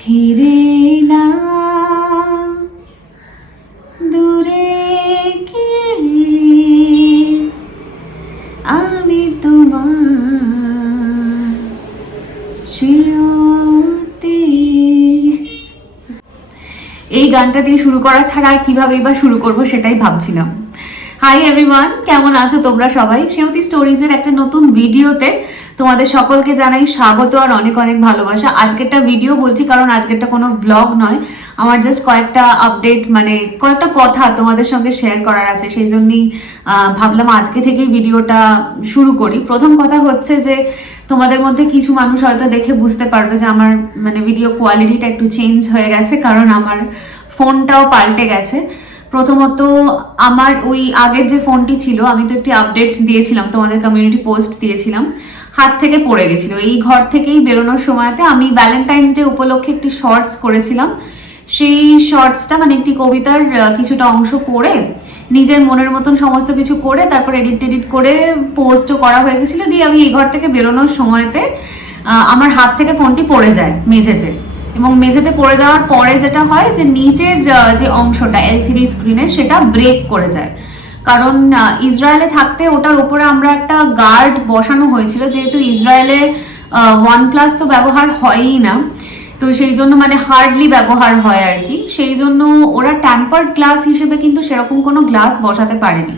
ফিরে না। দূরে গিয়ে আমি তোমার স্মৃতি এই গানটা দিয়ে শুরু করা ছাড়া আর কীভাবে বা শুরু করব সেটাই ভাবছিলাম। হাই এভরিওয়ান কেমন আছো তোমরা সবাই? সেমতি স্টোরিজের একটা নতুন ভিডিওতে তোমাদের সকলকে জানাই স্বাগত আর অনেক অনেক ভালোবাসা। আজকেরটা ভিডিও বলছি কারণ আজকেরটা কোনো ব্লগ নয়। আমার জাস্ট কয়েকটা আপডেট মানে কয়েকটা কথা তোমাদের সঙ্গে শেয়ার করার আছে। সেই জন্যই ভাবলাম আজকে থেকেই ভিডিওটা শুরু করি। প্রথম কথা হচ্ছে যে, তোমাদের মধ্যে কিছু মানুষ হয়তো দেখে বুঝতে পারবে যে আমার মানে ভিডিও কোয়ালিটিটা একটু চেঞ্জ হয়ে গেছে, কারণ আমার ফোনটাও পাল্টে গেছে। প্রথমত আমার ওই আগের যে ফোনটি ছিল, আমি তো একটি আপডেট দিয়েছিলাম, তোমাদের কমিউনিটি পোস্ট দিয়েছিলাম, হাত থেকে পড়ে গেছিল। এই ঘর থেকেই বেরোনোর সময়তে আমি ভ্যালেন্টাইন্স ডে উপলক্ষে একটি শর্টস করেছিলাম। সেই শর্টসটা মানে একটি কবিতার কিছুটা অংশ পড়ে, নিজের মনের মতন সমস্ত কিছু করে, তারপর এডিট টেডিট করে পোস্টও করা হয়ে গেছিল। দিয়ে আমি এই ঘর থেকে বেরোনোর সময়তে আমার হাত থেকে ফোনটি পড়ে যায় মেঝেতে। এবং মেঝেতে পড়ে যাওয়ার পরে যেটা হয় যে নিচের যে অংশটা এলসিডি স্ক্রিনের সেটা ব্রেক করে যায়। কারণ ইসরায়েলে থাকতে ওটার উপরে আমরা একটা গার্ড বসানো হয়েছিল, যেহেতু ইসরায়েলে ওয়ান প্লাস তো ব্যবহার হয়ই না। তো সেই জন্য মানে হার্ডলি ব্যবহার হয় আর কি। সেই জন্য ওরা ট্যাম্পার্ড গ্লাস হিসেবে কিন্তু সেরকম কোনো গ্লাস বসাতে পারেনি।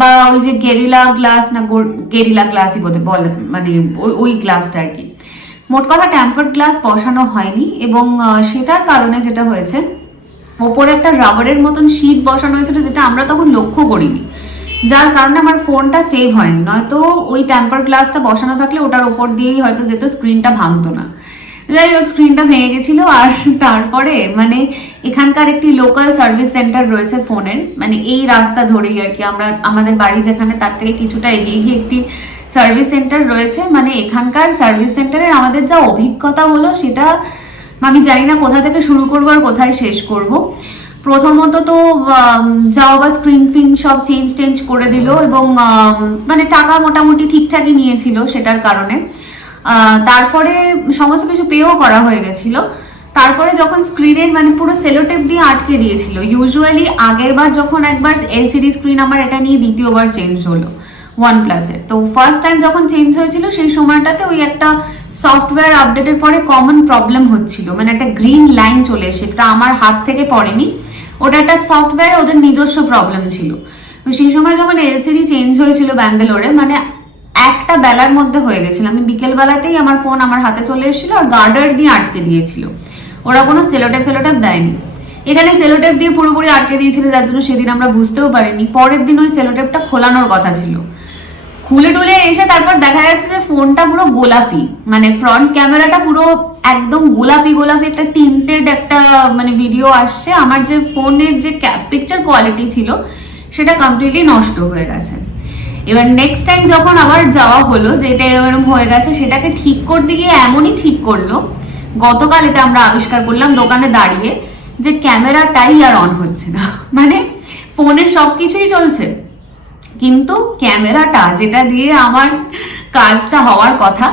বা ওই যে গেরিলা গ্লাস না গেরিলা গ্লাসই বলতে বলে মানে ওই ওই গ্লাসটা আর কি। মোট কথা ট্যাম্পার্ড গ্লাস বসানো হয়নি এবং সেটার কারণে যেটা হয়েছে, ওপরে একটা রাবারের মতন শীট বসানো হয়েছিল যেটা আমরা তখন লক্ষ্য করিনি। যার কারণে আমার ফোনটা সেভ হয়নি। নয়তো ওই ট্যাম্পার গ্লাসটা বসানো থাকলে ওটার ওপর দিয়েই হয়তো যেত স্ক্রিনটা ভাঙতো না। যাই হোক স্ক্রিনটা ভেঙে গেছিল আর তারপরে মানে এখানকার একটি লোকাল সার্ভিস সেন্টার রয়েছে ফোনের মানে এই রাস্তা ধরেই আর কি আমরা, আমাদের বাড়ি যেখানে তার থেকে কিছুটা এগিয়ে গিয়ে একটি সার্ভিস সেন্টার রয়েছে। মানে এখানকার সার্ভিস সেন্টারের আমাদের যা অভিজ্ঞতা হলো সেটা আমি জানি না কোথা থেকে শুরু করব আর কোথায় শেষ করব। প্রথমত তো যাওয়া বা স্ক্রিন ফিন সব চেঞ্জ টেঞ্জ করে দিল এবং মানে টাকা মোটামুটি ঠিকঠাকই নিয়েছিল সেটার কারণে। তারপরে সমস্ত কিছু পেও করা হয়ে গেছিল। তারপরে যখন স্ক্রিনের মানে পুরো সেলোটেপ দিয়ে আটকে দিয়েছিল। ইউজুয়ালি আগের বার যখন একবার এলসিডি স্ক্রিন আমার এটা নিয়ে দ্বিতীয়বার চেঞ্জ হলো। ওয়ান প্লাসের তো ফার্স্ট টাইম যখন চেঞ্জ হয়েছিল, সেই সময়টাতে ওই একটা সফটওয়্যার আপডেটের পরে কমন প্রবলেম হচ্ছিল। মানে একটা গ্রিন লাইন চলে এসে সেটা আমার হাত থেকে পড়েনি, ওটা একটা সফটওয়্যারে ওদের নিজস্ব প্রবলেম ছিল। তো সেই সময় যখন এলসিডি চেঞ্জ হয়েছিল ব্যাঙ্গালোরে মানে একটা বেলার মধ্যে হয়ে গেছিল। আমি বিকেল বেলাতেই আমার ফোন আমার হাতে চলে এসেছিল আর গার্ডার দিয়ে আটকে দিয়েছিল। ওরা কোনো সেলোটেপ ফেলোটেপ দেয়নি। এখানে সেলোটেপ দিয়ে পুরোপুরি আটকে দিয়েছিল, যার জন্য সেদিন আমরা বুঝতেও পারিনি। পরের দিন ওই সেলোটেপটা খোলানোর কথা ছিল। খুলে টুলে এসে তারপর দেখা যাচ্ছে যে ফোনটা পুরো গোলাপি। মানে ফ্রন্ট ক্যামেরাটা পুরো একদম গোলাপি গোলাপি একটা টিন্টেড একটা মানে ভিডিও আসছে। আমার যে ফোনের যে পিকচার কোয়ালিটি ছিল, সেটা কমপ্লিটলি নষ্ট হয়ে গেছে। এবার নেক্সট টাইম যখন আবার যাওয়া হলো, যে এটা এরকম হয়ে গেছে, সেটাকে ঠিক করতে গিয়ে এমনই ঠিক করল। গতকাল এটা আমরা আবিষ্কার করলাম দোকানে দাঁড়িয়ে। যে ক্যামেরাটাই আর অন হচ্ছে না। মানে ফোনের সব কিছুই চলছে। কিন্তু ক্যামেরাটা যেটা দিয়ে আমার কাজটা হওয়ার কথা,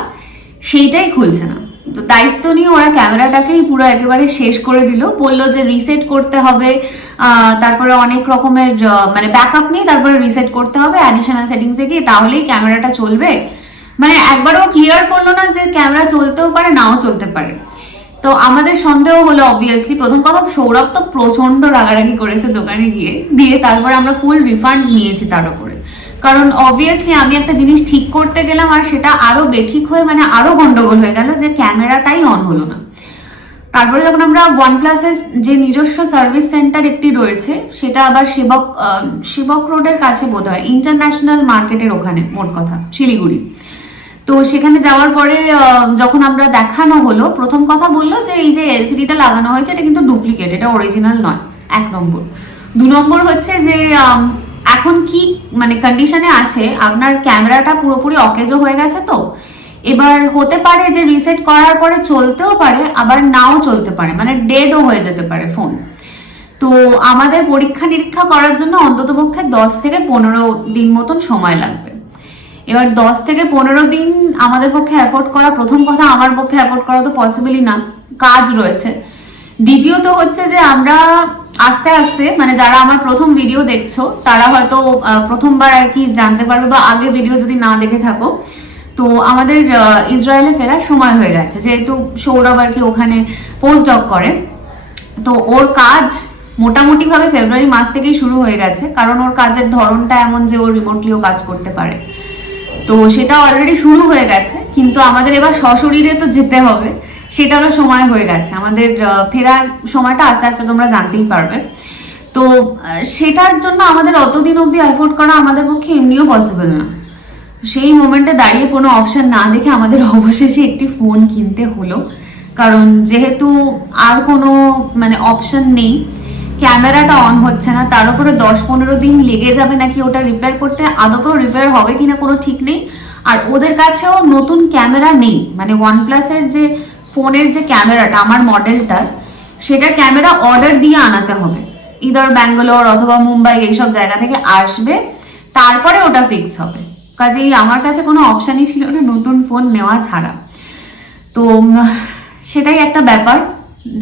সেইটাই খুলছে না। তো দায়িত্ব নিয়ে ওরা ক্যামেরাটাকেই পুরো একেবারে শেষ করে দিল। বলল যে রিসেট করতে হবে। তারপরে অনেক রকমের মানে ব্যাকআপ নিয়ে তারপরে রিসেট করতে হবে। অ্যাডিশনাল সেটিংসে গিয়ে তাহলেই ক্যামেরাটা চলবে। মানে একবারও ক্লিয়ার করল না যে ক্যামেরা চলতেও পারে, নাও চলতে পারে। তো আমাদের সন্দেহ হলো অবভিয়াসলি প্রথম কথা, সৌরভ তো প্রচণ্ড রাগারাগি করেছে দোকানে গিয়ে, দিয়ে তারপরে আমরা ফুল রিফান্ড নিয়েছি তার উপরে। কারণ অবভিয়াসলি আমি একটা জিনিস ঠিক করতে গেলাম, আর সেটা আরও বেঠিক হয়ে মানে আরও গন্ডগোল হয়ে গেল যে ক্যামেরাটাই অন হলো না। তারপরে যখন আমরা ওয়ান প্লাসের যে নিজস্ব সার্ভিস সেন্টার একটি রয়েছে, সেটা আবার সেবক সেবক রোডের কাছে বোধ হয় ইন্টারন্যাশনাল মার্কেটের ওখানে, মোট কথা, শিলিগুড়ি। তো সেখানে যাওয়ার পরে যখন আমরা দেখানো হলো, প্রথম কথা বলল যে এই যে এলসিডিটা লাগানো হয়েছে, এটা কিন্তু ডুপ্লিকেট এটা অরিজিনাল নয়, এক নম্বর। দু নম্বর হচ্ছে যে এখন কি মানে কন্ডিশনে আছে, আপনার ক্যামেরাটা পুরোপুরি অকেজো হয়ে গেছে তো? এবার হতে পারে যে রিসেট করার পরে চলতেও পারে, আবার নাও চলতে পারে মানে ডেডও হয়ে যেতে পারে ফোন তো আমাদের পরীক্ষা নিরীক্ষা করার জন্য অন্ততপক্ষে দশ থেকে পনেরো দিন মতন সময় লাগবে। এবার দশ থেকে পনেরো দিন আমাদের পক্ষে অ্যাফোর্ড করা, প্রথম কথা আমার পক্ষে অ্যাফোর্ড করা তো পসিবলই না, কাজ রয়েছে। দ্বিতীয়ত হচ্ছে যে আমরা আস্তে আস্তে মানে যারা আমার প্রথম ভিডিও দেখছ, তারা হয়তো প্রথমবার আর কি জানতে পারবে বা আগের ভিডিও যদি না দেখে থাকো, তো আমাদের ইসরায়েলে ফেরার সময় হয়ে গেছে, যেহেতু সৌরভ আর কি ওখানে পোস্ট ডক করে। তো ওর কাজ মোটামুটিভাবে ফেব্রুয়ারি মাস থেকেই শুরু হয়ে গেছে, কারণ ওর কাজের ধরনটা এমন যে ও রিমোটলিও কাজ করতে পারে। তো সেটা অলরেডি শুরু হয়ে গেছে, কিন্তু আমাদের এবার সশরীরে তো যেতে হবে, সেটারও সময় হয়ে গেছে। আমাদের ফেরার সময়টা আস্তে আস্তে তোমরা জানতেই পারবে। তো সেটার জন্য আমাদের অতদিন অবধি এফোর্ড করা আমাদের পক্ষে এমনিও পসিবল না। সেই মোমেন্টে দাঁড়িয়ে কোনো অপশন না দেখে আমাদের অবশেষে একটি ফোন কিনতে হলো। কারণ যেহেতু আর কোনো মানে অপশন নেই ক্যামেরাটা অন হচ্ছে না, তার উপরে দশ পনেরো দিন লেগে যাবে নাকি ওটা রিপেয়ার করতে, আদৌ রিপেয়ার হবে কিনা কোনো ঠিক নেই। আর ওদের কাছেও নতুন ক্যামেরা নেই মানে ওয়ান প্লাসের যে ফোনের যে ক্যামেরাটা, আমার মডেলটার, সেটার ক্যামেরা অর্ডার দিয়ে আনাতে হবে। ইদার ব্যাঙ্গালোর অথবা মুম্বাই এইসব জায়গা থেকে আসবে, তারপরে ওটা ফিক্স হবে। কাজেই আমার কাছে কোনো অপশানই ছিল না নতুন ফোন নেওয়া ছাড়া। তো সেটাই একটা ব্যাপার,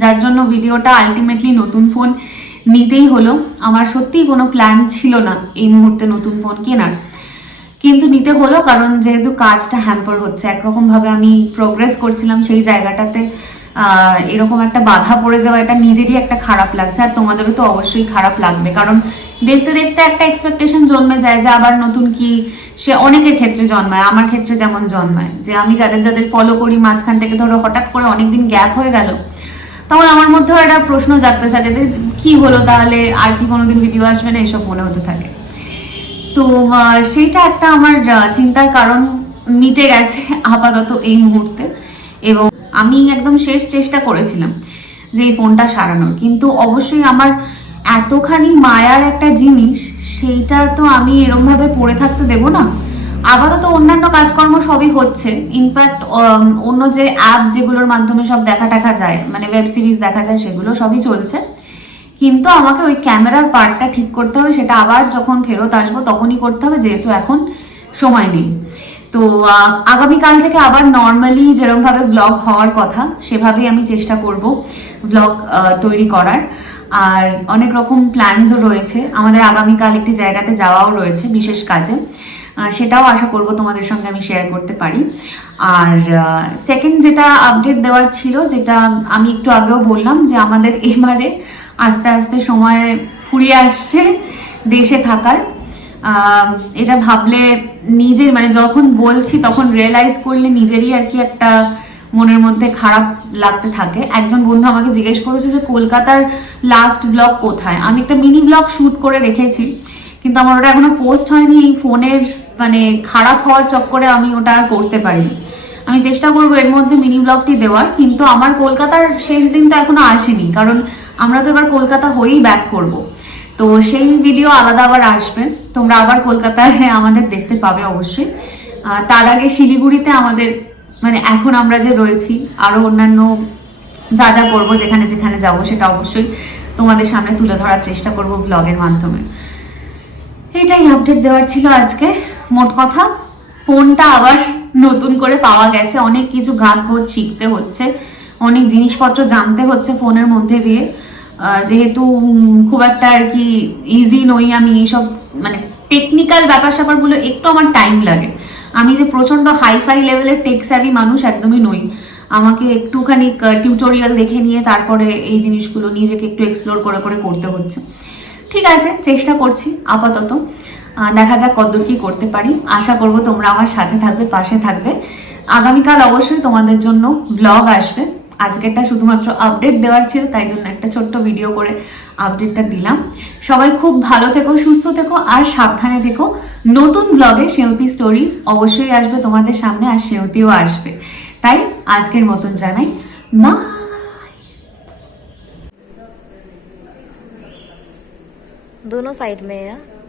যার জন্য ভিডিওটা আলটিমেটলি নতুন ফোন নিতেই হলো। আমার সত্যিই কোনো প্ল্যান ছিল না এই মুহূর্তে নতুন ফোন কেনার। কিন্তু নিতে হলো কারণ যেহেতু কাজটা হ্যাম্পার হচ্ছে একরকম ভাবে আমি প্রোগ্রেস করছিলাম সেই জায়গাটাতে এরকম একটা বাধা পড়ে যাওয়া এটা নিজেরই একটা খারাপ লাগছে, আর তোমাদেরও তো অবশ্যই খারাপ লাগবে। কারণ দেখতে দেখতে একটা এক্সপেকটেশন জন্মে যায় যে আবার নতুন কি সে অনেকের ক্ষেত্রে জন্মায়, আমার ক্ষেত্রে যেমন জন্মায়। যে আমি যাদের যাদের ফলো করি, মাঝখান থেকে ধরো হঠাৎ করে অনেকদিন গ্যাপ হয়ে গেল তখন আমার মধ্যেও একটা প্রশ্ন জাগতে থাকে যে কি হলো তাহলে? আর কি কোনোদিন ভিডিও আসবে না? এসব মনে হতে থাকে। তো সেইটা একটা আমার চিন্তার কারণ মিটে গেছে আপাতত এই মুহূর্তে। এবং আমি একদম শেষ চেষ্টা করেছিলাম যে এই ফোনটা সারানোর। কিন্তু অবশ্যই আমার এতখানি মায়ার একটা জিনিস, সেইটা তো আমি এরমভাবে পড়ে থাকতে দেবো না? আপাতত অন্যান্য কাজকর্ম সবই হচ্ছে। ইনফ্যাক্ট অন্য যে অ্যাপ যেগুলোর মাধ্যমে সব দেখা টাকা যায় মানে ওয়েব সিরিজ দেখা যায়, সেগুলো সবই চলছে। কিন্তু আমাকে ওই ক্যামেরার পার্টটা ঠিক করতে হবে, সেটা আবার যখন ফেরত আসব তখনই করতে হবে, যেহেতু এখন সময় নেই। তো আগামীকাল থেকে আবার নর্মালি যেরকমভাবে ব্লগ হওয়ার কথা, সেভাবেই আমি চেষ্টা করব ব্লগ তৈরি করার। আর অনেক রকম প্ল্যানসও রয়েছে। আমাদের আগামীকাল একটি জায়গাতে যাওয়াও রয়েছে বিশেষ কাজে। সেটাও আশা করব তোমাদের সঙ্গে আমি শেয়ার করতে পারি। আর সেকেন্ড যেটা আপডেট দেওয়ার ছিল, যেটা আমি একটু আগেও বললাম যে আমাদের এবারে আস্তে আস্তে সময় ফুরিয়ে আসছে দেশে থাকার। এটা ভাবলে নিজের মানে যখন বলছি তখন রিয়েলাইজ করলে নিজেরই আর কি একটা মনের মধ্যে খারাপ লাগতে থাকে। একজন বন্ধু আমাকে জিজ্ঞেস করেছে যে, কলকাতার লাস্ট ব্লগ কোথায়? আমি একটা মিনি ব্লগ শ্যুট করে রেখেছি। কিন্তু আমার ওটা এখনও পোস্ট হয়নি, এই ফোনের মানে খারাপ হওয়ার চক্করে আমি ওটা আর করতে পারিনি। আমি চেষ্টা করব এর মধ্যে মিনি ব্লগটি দেওয়ার, কিন্তু আমার কলকাতার শেষ দিন তো এখনও আসেনি, কারণ আমরা তো এবার কলকাতা হয়েই ব্যাক করব। তো সেই ভিডিও আলাদা আবার আসবে, তোমরা আবার কলকাতায় আমাদের দেখতে পাবে অবশ্যই। তার আগে শিলিগুড়িতে আমাদের মানে এখন আমরা যে রয়েছি আরও অন্যান্য যা যা করব যেখানে যেখানে যাব সেটা অবশ্যই তোমাদের সামনে তুলে ধরার চেষ্টা করব ব্লগের মাধ্যমে। এটাই আপডেট দেওয়ার ছিল আজকে। মোট কথা ফোনটা আবার নতুন করে পাওয়া গেছে। অনেক কিছু ঘাট ঘোট শিখতে হচ্ছে। অনেক জিনিসপত্র জানতে হচ্ছে ফোনের মধ্যে দিয়ে। যেহেতু খুব একটা আর কি ইজি নই আমি এইসব মানে টেকনিক্যাল ব্যাপার স্যাপারগুলো একটু আমার টাইম লাগে। আমি যে প্রচণ্ড হাইফাই লেভেলের টেক স্যাভি মানুষ একদমই নই। আমাকে একটুখানি টিউটোরিয়াল দেখে নিয়ে তারপরে এই জিনিসগুলো নিজেকে একটু এক্সপ্লোর করে করে করতে হচ্ছে। ঠিক আছে, চেষ্টা করছি, আপাতত। দেখা যাক কতদূর কি করতে পারি। আশা করব তোমরা আমার সাথে থাকবে, পাশে থাকবে। আগামীকাল অবশ্যই তোমাদের জন্য ব্লগ আসবে। আজকেরটা শুধুমাত্র আপডেট দেওয়ার ছিল, তাই জন্য একটা ছোট্ট ভিডিও করে আপডেটটা দিলাম। সবাই খুব ভালো থেকো, সুস্থ থেকো, আর সাবধানে থেকো। নতুন ব্লগে সেউতি স্টোরিজ অবশ্যই আসবে তোমাদের সামনে, আর সেউতিও আসবে। তাই আজকের মতন জানাই। মা! दोनों साइड में है।